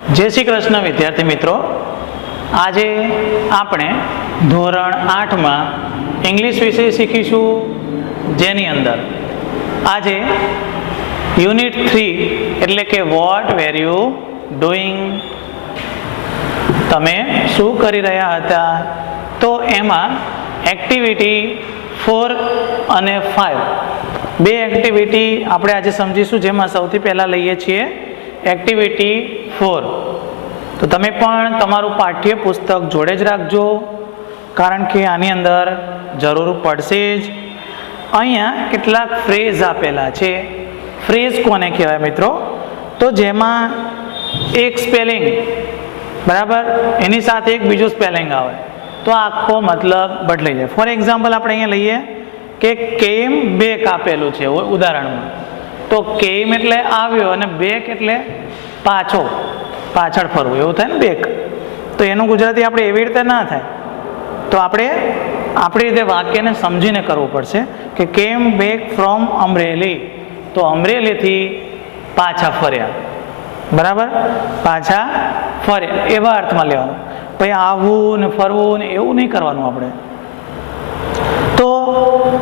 જય શ્રી કૃષ્ણ વિદ્યાર્થી મિત્રો, આજે આપણે ધોરણ 8માં ઇંગ્લિશ વિષય શીખીશું, જેની અંદર આજે યુનિટ 3 એટલે કે વોટ વેર યુ ડુઈંગ, તમે શું કરી રહ્યા હતા. તો એમાં એક્ટિવિટી 4 અને 5 બે એક્ટિવિટી આપણે આજે સમજીશું, જેમાં સૌથી પહેલાં લઈએ છીએ એક્ટિવિટી 4. તો તમે પણ તમારું પાઠ્યપુસ્તક જોડે જ રાખજો, કારણ કે આની અંદર જરૂર પડશે જ. અહીંયા કેટલાક ફ્રેઝ આપેલા છે. ફ્રેઝ કોને કહેવાય મિત્રો? તો જેમાં એક સ્પેલિંગ બરાબર એની સાથે એક બીજું સ્પેલિંગ આવે તો આખો મતલબ બદલાઈ જાય. ફોર એક્ઝામ્પલ આપણે અહીંયા લઈએ કે કેમ બેક આપેલું છે ઉદાહરણમાં, તો કેમ એટલે આવ્યો અને બેક એટલે પાછળ ફરવું, એવું થાય ને બેક. તો એનું ગુજરાતી આપણે એવી રીતે ના થાય, તો આપણે આપણી રીતે વાક્યને સમજીને કરવું પડશે કે કેમ બેક ફ્રોમ અમરેલી, તો અમરેલીથી પાછા ફર્યા, બરાબર, પાછા ફર્યા એવા અર્થમાં લેવાનું. પછી આવવું ને ફરવું ને એવું નહીં કરવાનું આપણે. તો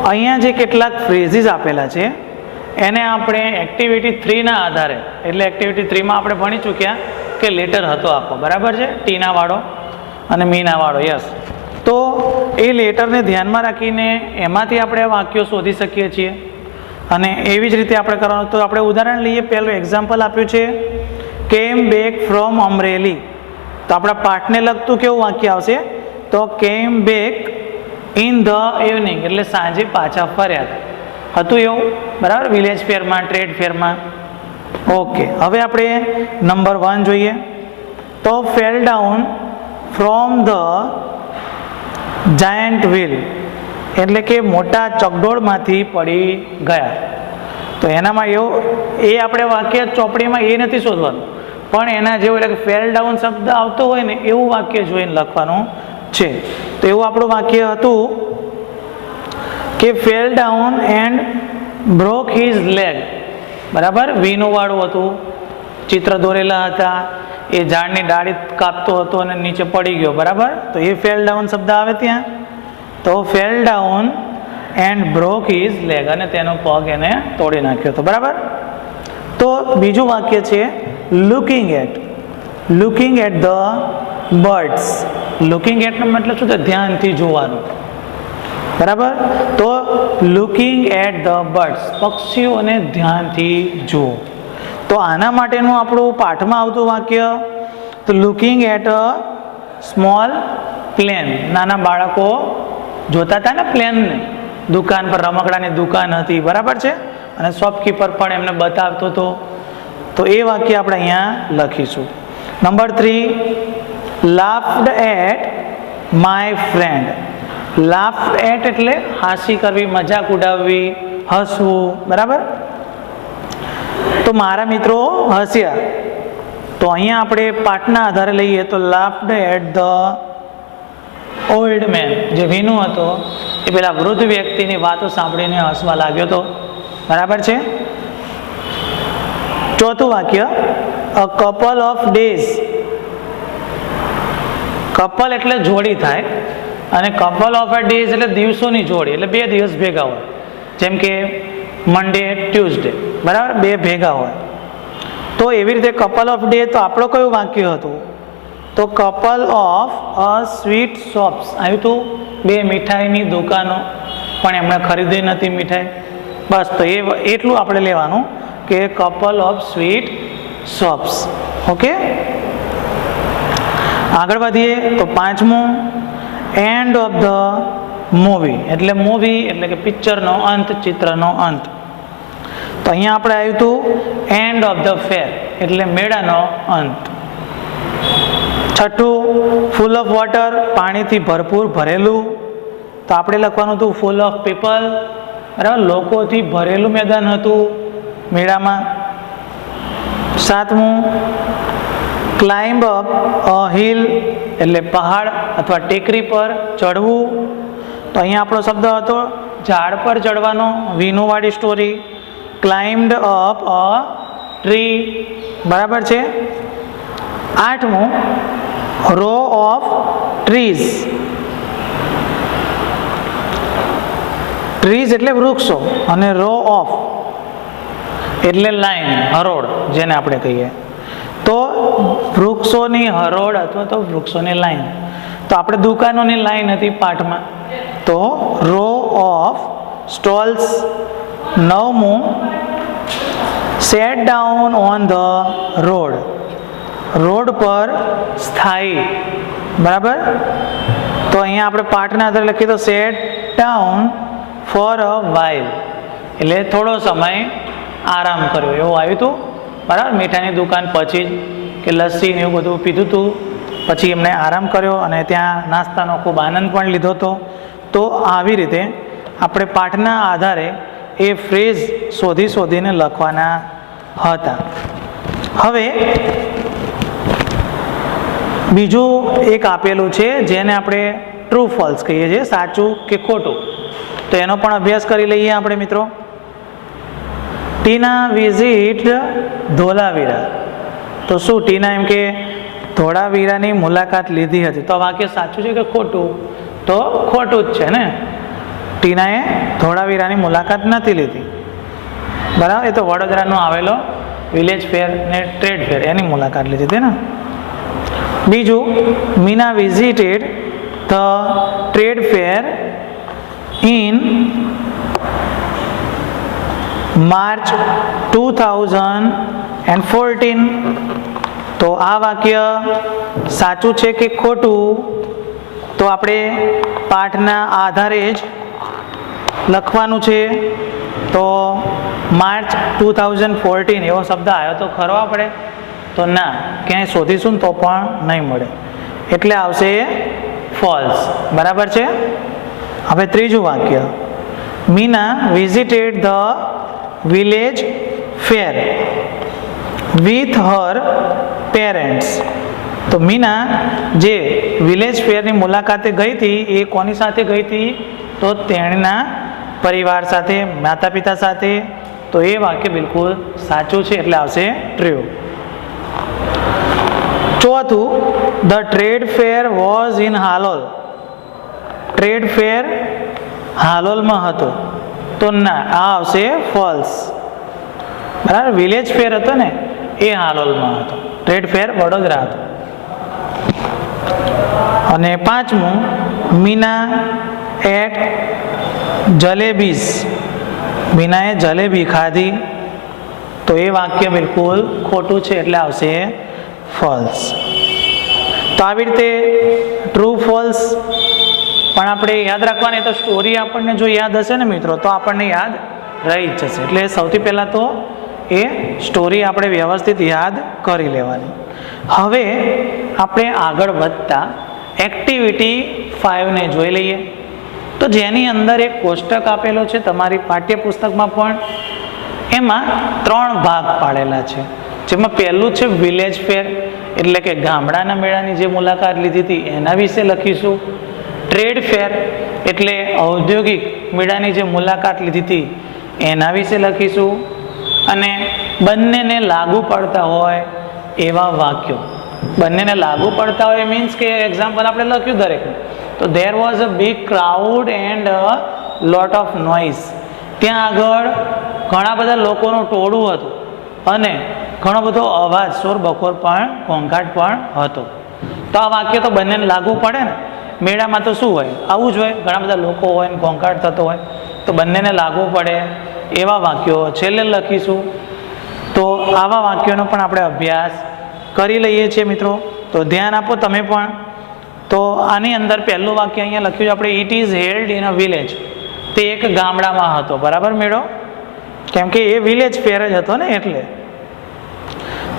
અહીંયા જે કેટલાક ફ્રેઝીસ આપેલા છે એને આપણે એક્ટિવિટી 3ના આધારે, એટલે એક્ટિવિટી 3માં આપણે ભણી ચૂક્યા કે લેટર હતો આખો, બરાબર છે, ટીના વાળો અને મીના વાળો, યસ. તો એ લેટરને ધ્યાનમાં રાખીને એમાંથી આપણે વાક્યો શોધી શકીએ છીએ, અને એવી જ રીતે આપણે કરવાનું. તો આપણે ઉદાહરણ લઈએ. પહેલું એક્ઝામ્પલ આપ્યું છે કેમ બેક ફ્રોમ અમરેલી, તો આપણા પાઠને લગતું કેવું વાક્ય આવશે? તો કેમ બેક ઇન ધ ઇવનિંગ, એટલે સાંજે પાછા ફર્યા હતું એવું, બરાબર, વિલેજ ફેરમાં, ટ્રેડ ફેરમાં. ઓકે, હવે આપણે નંબર 1 જોઈએ. તો fell down from the giant wheel, એટલે કે મોટા ચકડોળમાંથી પડી ગયા. તો એનામાં એવું, એ આપણે વાક્ય ચોપડીમાં એ નથી શોધવાનું, પણ એના જેવું, એટલે કે ફેલ ડાઉન શબ્દ આવતો હોય ને એવું વાક્ય જોઈને લખવાનું છે. તો એવું આપણું વાક્ય હતું કે fell down and broke his leg, બરાબર, વીનું વાળું હતું, ચિત્ર દોરેલા હતા, એ ઝાડની ડાળી કાપતો હતો અને નીચે પડી ગયો, બરાબર. તો એ ફેલ ડાઉન શબ્દ આવે ત્યાં. તો fell down and broke his leg, અને તેનો પગ એને તોડી નાખ્યો હતો, બરાબર. તો બીજું વાક્ય છે looking at the birds. Looking એટનો મતલબ શું થાય? ધ્યાનથી જોવાનું, બરાબર. તો લુકિંગ એટ ધ બર્ડ્સ, પક્ષીઓને ધ્યાનથી જુઓ. તો આના માટેનું આપણું પાઠમાં આવતું વાક્ય, તો looking at a small plane. નાના બાળકો જોતા હતા ને પ્લેનને, દુકાન પર રમકડાની દુકાન હતી, બરાબર છે, અને શોપકીપર પણ એમને બતાવતો હતો. તો એ વાક્ય આપણે અહીંયા લખીશું. Number 3, laughed at my friend. Laughed at એટલે હાસી કરવી, મજાક ઉડાવવી, હસવું, બરાબર. તો મારા મિત્રો હસ્યા. તો અહીંયા આપણે પાઠના આધારે લઈએ તો laughed at the old man, જે વિનુ હતો એ પેલા વૃદ્ધ વ્યક્તિની વાતો સાંભળીને હસવા લાગ્યો હતો, બરાબર છે. ચોથું વાક્ય, a couple of days. Couple એટલે જોડી થાય, અને કપલ ઓફ અ ડેઝ એટલે દિવસોની જોડી, એટલે 2 દિવસ ભેગા હોય, જેમ કે મંડે ટ્યુઝડે, બરાબર, 2 ભેગા હોય. તો એવી રીતે કપલ ઓફ ડે. તો આપણું કયું વાક્ય હતું? તો couple of a sweet shops આવ્યું હતું, 2 મીઠાઈની દુકાનો, પણ એમણે ખરીદી નથી મીઠાઈ, બસ. તો એટલું આપણે લેવાનું કે couple of sweet shops. Okay, આગળ વધીએ. તો 5મું, એન્ડ ઓફ ધ મૂવી, એટલે મૂવી એટલે કે પિક્ચરનો અંત, ચિત્રનો અંત. તો અહીંયા આપણે આવ્યું હતું એન્ડ ઓફ ધ ફેર, એટલે મેળાનો અંત. 6, ફૂલ ઓફ વોટર, પાણીથી ભરપૂર, ભરેલું. તો આપણે લખવાનું હતું ફૂલ ઓફ પીપલ, બરાબર, લોકોથી ભરેલું મેદાન હતું મેળામાં. 7મું, ક્લાઇમ્બ અપ અ હિલ, એટલે પહાડ અથવા ટેકરી પર ચડવું. તો અહીંયા આપણો શબ્દ હતો ઝાડ પર ચડવાનો, વિનુવાળી story. Climbed up a tree, બરાબર છે. 8મું, રો ઓફ ટ્રીઝ. ટ્રીઝ એટલે વૃક્ષો અને રો ઓફ એટલે લાઈન, હરોળ જેને આપણે કહીએ. તો વૃક્ષોની હરોળ અથવા તો વૃક્ષોની લાઈન. તો આપણે દુકાનોની લાઈન હતી પાઠમાં, તો રો ઓફ સ્ટોલ્સ. 9મું, set down on the road. Road પર સ્થાયી. બરાબર. તો અહીંયા આપણે પાઠના આધારે લખીએ તો set down for a while એટલે થોડો સમય આરામ કર્યો એવું આવ્યું હતું. બરાબર. મીઠાની દુકાન પછી જ કે લસ્સી ને એવું બધું પીધું હતું, પછી એમણે આરામ કર્યો અને ત્યાં નાસ્તાનો ખૂબ આનંદ પણ લીધો હતો. તો આવી રીતે આપણે પાઠના આધારે એ ફ્રેઝ શોધીને લખવાના હતા. હવે બીજું એક આપેલું છે જેને આપણે ટ્રુ ફોલ્સ કહીએ છીએ, સાચું કે ખોટું. તો એનો પણ અભ્યાસ કરી લઈએ આપણે મિત્રો. ટીના વિઝિટ ધોળાવીરા. તો શું ટીના એમ કે ધોળાવીરાની મુલાકાત લીધી હતી? તો વાક્ય સાચું છે કે ખોટું? તો ખોટું જ છે ને. ટીનાએ ધોળાવીરાની મુલાકાત નથી લીધી. બરાબર. એ તો વડોદરાનો આવેલો વિલેજ ફેર ને ટ્રેડ ફેર એની મુલાકાત લીધી હતી ને. બીજું, Meena visited the trade fair in March 2014. તો આ વાક્ય સાચું છે કે ખોટું? તો આપણે પાઠના આધારે જ લખવાનું છે. તો માર્ચ 2014 એવો શબ્દ આવ્યો તો ખરો આપણે? તો ના, ક્યાંય શોધીશું તો પણ નહીં મળે, એટલે આવશે ફોલ્સ. બરાબર છે. હવે ત્રીજું વાક્ય, Meena visited the village fair with her parents. તો મીના જે વિલેજ ફેરની મુલાકાતે ગઈ હતી એ કોની સાથે ગઈ હતી? તો તેણીના પરિવાર સાથે, માતા પિતા સાથે. તો એ વાક્ય બિલકુલ સાચું છે, એટલે આવશે ટ્રુ. ચોથું, the trade fair was in Halol. Trade fair હાલોલમાં હતો. તો ના, આ આવશે ફોલ્સ. બરાબર. વિલેજ ફેર હતો ને એ હાલોલમાં હતો, ટ્રેડ ફેર વડોદરા હતો. અને 5મું, મીના એટ જલેબીસ. મીનાએ જલેબી ખાધી. તો એ વાક્ય બિલકુલ ખોટું છે, એટલે આવશે ફોલ્સ. તો આવી રીતે ટ્રુ ફોલ્સ પણ આપણે યાદ રાખવાની. તો સ્ટોરી આપણને જો યાદ હશે ને મિત્રો તો આપણને યાદ રહી જ જશે. એટલે સૌથી પહેલાં તો એ સ્ટોરી આપણે વ્યવસ્થિત યાદ કરી લેવાની. હવે આપણે આગળ વધતા એક્ટિવિટી 5 ને જોઈ લઈએ. તો જેની અંદર એક કોષ્ટક આપેલો છે તમારી પાઠ્યપુસ્તકમાં પણ. એમાં 3 ભાગ પાડેલા છે, જેમાં પહેલું છે વિલેજ ફેર એટલે કે ગામડાના મેળાની જે મુલાકાત લીધી હતી એના વિશે લખીશું. ટ્રેડ ફેર એટલે ઔદ્યોગિક મેળાની જે મુલાકાત લીધી હતી એના વિશે લખીશું. અને બંનેને લાગુ પડતા હોય એવા વાક્યો. બંનેને લાગુ પડતા હોય મીન્સ કે એક્ઝામ્પલ આપણે લખ્યું દરેકનું. તો there was a big crowd and a lot of noise. ત્યાં આગળ ઘણા બધા લોકોનું ટોળું હતું અને ઘણો બધો અવાજ, શોર બકોર પણ, ઘોંઘાટ પણ હતો. તો આ વાક્ય તો બંનેને લાગુ પડે ને. મેળામાં તો શું હોય? આવું જ હોય, ઘણા બધા લોકો હોય ને ઘોંઘાટ થતો હોય. તો બંનેને લાગુ પડે એવા વાક્યો છેલ્લે લખીશું. તો આવા વાક્યોનો પણ આપણે અભ્યાસ કરી લઈએ છીએ મિત્રો. તો ધ્યાન આપો તમે પણ. તો આની અંદર પહેલું વાક્ય અહીંયા લખ્યું છે આપણે, it is held in a village. તે એક ગામડામાં હતો. બરાબર મેળો? કેમ કે એ વિલેજ ફેર જ હતો ને એટલે.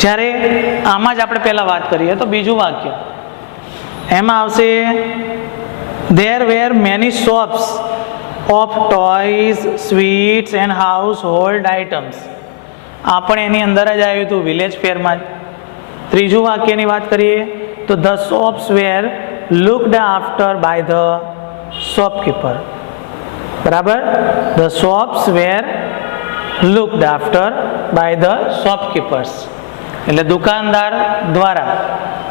જ્યારે આમાં જ આપણે પહેલાં વાત કરીએ તો બીજું વાક્ય એમાં આવશે, there were many shops of toys, sweets and house hold items. આ પણ એની અંદર જ આવ્યું હતું વિલેજ ફેરમાં જ. ત્રીજું વાક્યની વાત કરીએ તો the shops were looked after by the shopkeeper. બરાબર. The shops were looked after by the shopkeepers. એટલે દુકાનદાર દ્વારા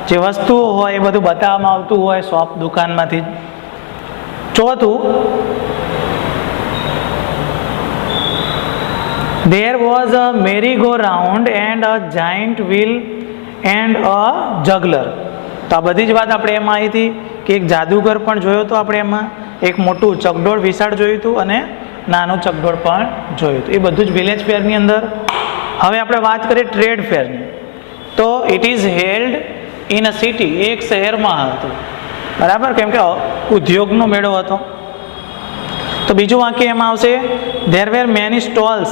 જે વસ્તુઓ હોય એ બધું બતાવવામાં આવતું હોય શોપ દુકાનમાંથી. ચોથું, there was a merry-go-round and a giant wheel and a juggler. તો આ બધી જ વાત આપણે એમાં આવી હતી કે એક જાદુગર પણ જોયો તો આપણે એમાં, એક મોટું ચકડોળ વિશાળ જોયું હતું અને નાનું ચકડોળ પણ જોયું હતું. એ બધું જ વિલેજ ફેરની અંદર. હવે આપણે વાત કરીએ ટ્રેડ ફેરની. તો it is held in a city, એક શહેરમાં હતું, બરાબર, કેમ કે ઉદ્યોગનો મેળો હતો. તો બીજું વાક્ય એમાં આવશે there were many stalls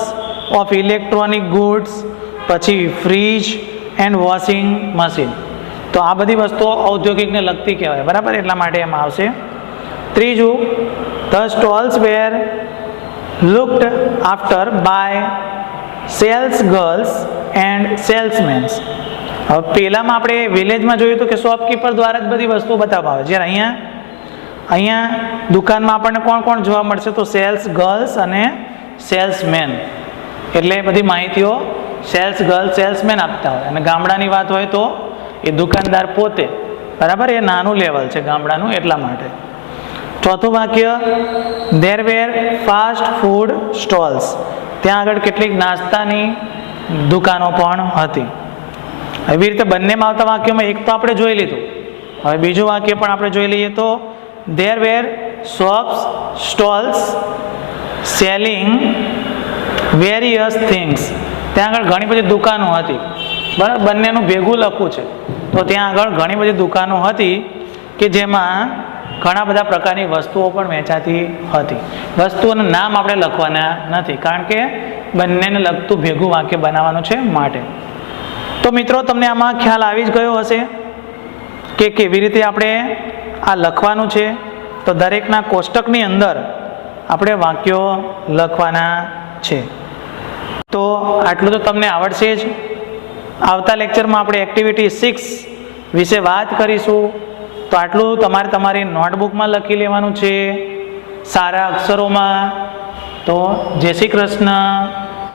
of electronic goods, પછી ફ્રીજ એન્ડ વોશિંગ મશીન. તો આ બધી વસ્તુઓ ઔદ્યોગિકને લગતી કહેવાય, બરાબર, એટલા માટે એમાં આવશે. ત્રીજું, the stalls were looked after by sales girls and salesmen. હવે પહેલામાં આપણે વિલેજમાં જોયું હતું કે શોપકીપર દ્વારા જ બધી વસ્તુઓ બતાવવામાં આવે. જ્યારે અહીંયા દુકાનમાં આપણને કોણ કોણ જોવા મળશે? તો સેલ્સ ગર્લ્સ અને સેલ્સમેન. એટલે બધી માહિતીઓ સેલ્સ ગર્લ્સ સેલ્સમેન આપતા હોય. અને ગામડાની વાત હોય તો એ દુકાનદાર પોતે, બરાબર, એ નાનું લેવલ છે ગામડાનું, એટલા માટે. ચોથું વાક્ય, there were fast food stalls. ત્યાં આગળ કેટલીક નાસ્તાની દુકાનો પણ હતી. એવી રીતે બંનેમાં આવતા વાક્યોમાં એક તો આપણે જોઈ લીધું. હવે બીજું વાક્ય પણ આપણે જોઈ લઈએ તો there were shops, stalls selling various things. ત્યાં આગળ ઘણી બધી દુકાનો હતી, બરાબર, બંનેનું ભેગું લખવું છે તો ત્યાં આગળ ઘણી બધી દુકાનો હતી કે જેમાં ઘણા બધા પ્રકારની વસ્તુઓ પણ વેચાતી હતી. વસ્તુઓનું નામ આપણે લખવાના નથી કારણ કે બંનેને લગતું ભેગું વાક્ય બનાવવાનું છે માટે. તો મિત્રો, તમને આમાં ખ્યાલ આવી જ ગયો હશે કે કેવી રીતે આપણે આ લખવાનું છે. તો દરેકના કોષ્ટકની અંદર આપણે વાક્યો લખવાના છે. તો આટલું તો તમને આવડશે જ. આવતા લેક્ચરમાં આપણે એક્ટિવિટી 6 વિશે વાત કરીશું. તો આટલું તમારે તમારી નોટબુકમાં લખી લેવાનું છે સારા અક્ષરોમાં. તો જય શ્રી કૃષ્ણ.